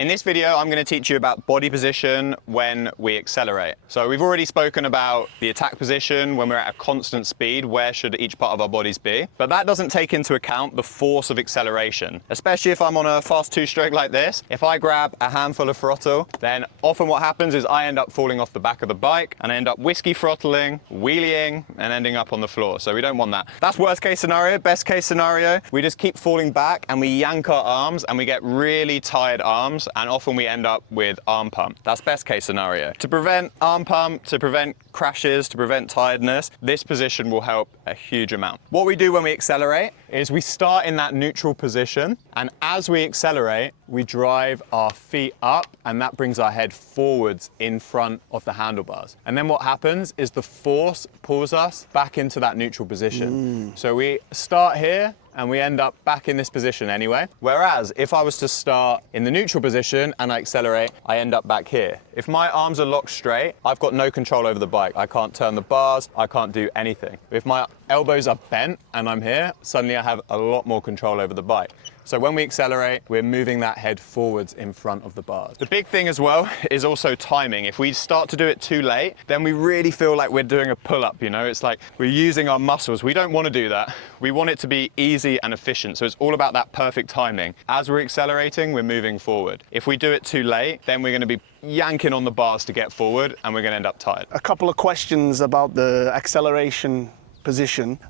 In this video, I'm going to teach you about body position when we accelerate. So we've already spoken about the attack position when we're at a constant speed, where should each part of our bodies be? But that doesn't take into account the force of acceleration, especially if I'm on a fast two-stroke like this. If I grab a handful of throttle, then often what happens is I end up falling off the back of the bike and I end up whiskey throttling, wheeling, and ending up on the floor. So we don't want that. That's worst case scenario. Best case scenario, we just keep falling back and we yank our arms and we get really tired arms, and often we end up with arm pump. That's best case scenario. To prevent arm pump, to prevent crashes, to prevent tiredness, this position will help a huge amount. What we do when we accelerate is we start in that neutral position, and as we accelerate, we drive our feet up, and that brings our head forwards in front of the handlebars. And then what happens is the force pulls us back into that neutral position. So we start here, and we end up back in this position anyway. Whereas if I was to start in the neutral position and I accelerate, I end up back here. If my arms are locked straight, I've got no control over the bike. I can't turn the bars, I can't do anything. If my elbows are bent and I'm here, suddenly I have a lot more control over the bike. So when we accelerate, we're moving that head forwards in front of the bars. The big thing as well is also timing. If we start to do it too late, then we really feel like we're doing a pull-up, you know? It's like we're using our muscles. We don't want to do that. We want it to be easy and efficient. So it's all about that perfect timing. As we're accelerating, we're moving forward. If we do it too late, then we're going to be yanking on the bars to get forward, and we're going to end up tired. A couple of questions about the acceleration position.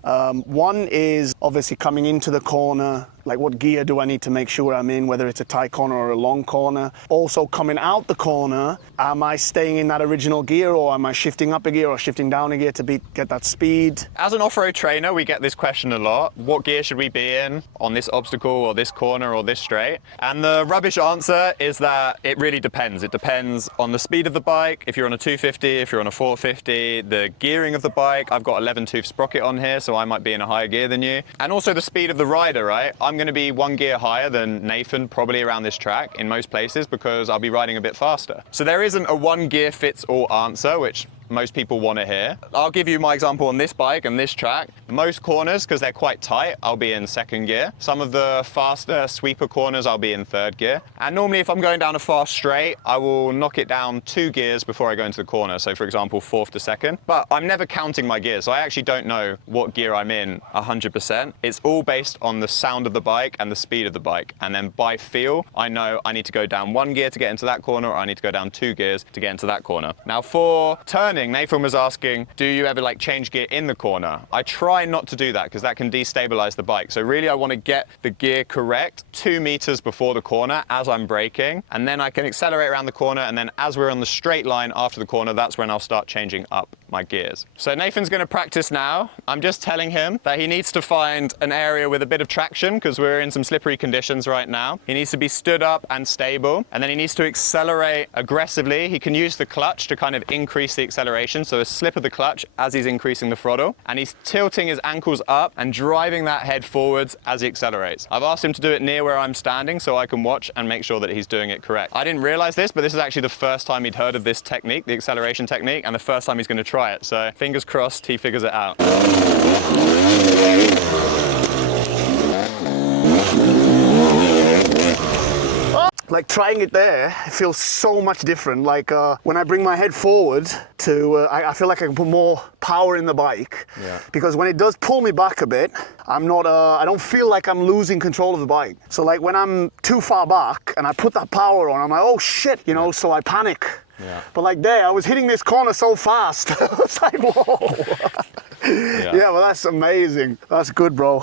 One is obviously coming into the corner, like what gear do I need to make sure I'm in, whether it's a tight corner or a long corner. Also coming out the corner, am I staying in that original gear, or am I shifting up a gear or shifting down a gear to get that speed? As an off-road trainer, we get this question a lot. What gear should we be in on this obstacle or this corner or this straight? And the rubbish answer is that it really depends. It depends on the speed of the bike. If you're on a 250, if you're on a 450, the gearing of the bike. I've got 11-tooth sprocket on here, so I might be in a higher gear than you. And also the speed of the rider, right? I'm going to be one gear higher than Nathan probably around this track in most places because I'll be riding a bit faster. So there isn't a one gear fits all answer, which most people want to hear. I'll give you my example on this bike and this track. Most corners, because they're quite tight, I'll be in second gear. Some of the faster sweeper corners, I'll be in third gear. And normally if I'm going down a fast straight, I will knock it down 2 gears before I go into the corner. So for example, fourth to second. But I'm never counting my gears, so I actually don't know what gear I'm in 100%. It's all based on the sound of the bike and the speed of the bike. And then by feel, I know I need to go down 1 gear to get into that corner, or I need to go down 2 gears to get into that corner. Now for turning, Nathan was asking, do you ever like change gear in the corner? I try not to do that because that can destabilize the bike. So really I want to get the gear correct 2 meters before the corner as I'm braking, and then I can accelerate around the corner, and then as we're on the straight line after the corner, that's when I'll start changing up my gears. So Nathan's going to practice now. I'm just telling him that he needs to find an area with a bit of traction because we're in some slippery conditions right now. He needs to be stood up and stable, and then he needs to accelerate aggressively. He can use the clutch to kind of increase the acceleration, so a slip of the clutch as he's increasing the throttle, and he's tilting his ankles up and driving that head forwards as he accelerates. I've asked him to do it near where I'm standing so I can watch and make sure that he's doing it correct. I didn't realize this, but this is actually the first time he'd heard of this technique, the acceleration technique, and the first time he's going to try it. So fingers crossed he figures it out. Like trying it there, it feels so much different. Like when I bring my head forward I feel like I can put more power in the bike. Yeah. Because when it does pull me back a bit, I don't feel like I'm losing control of the bike. So like when I'm too far back and I put that power on, I'm like, oh shit, you know, so I panic. Yeah. But like there, I was hitting this corner so fast. I was like, whoa. Yeah, well, that's amazing. That's good, bro.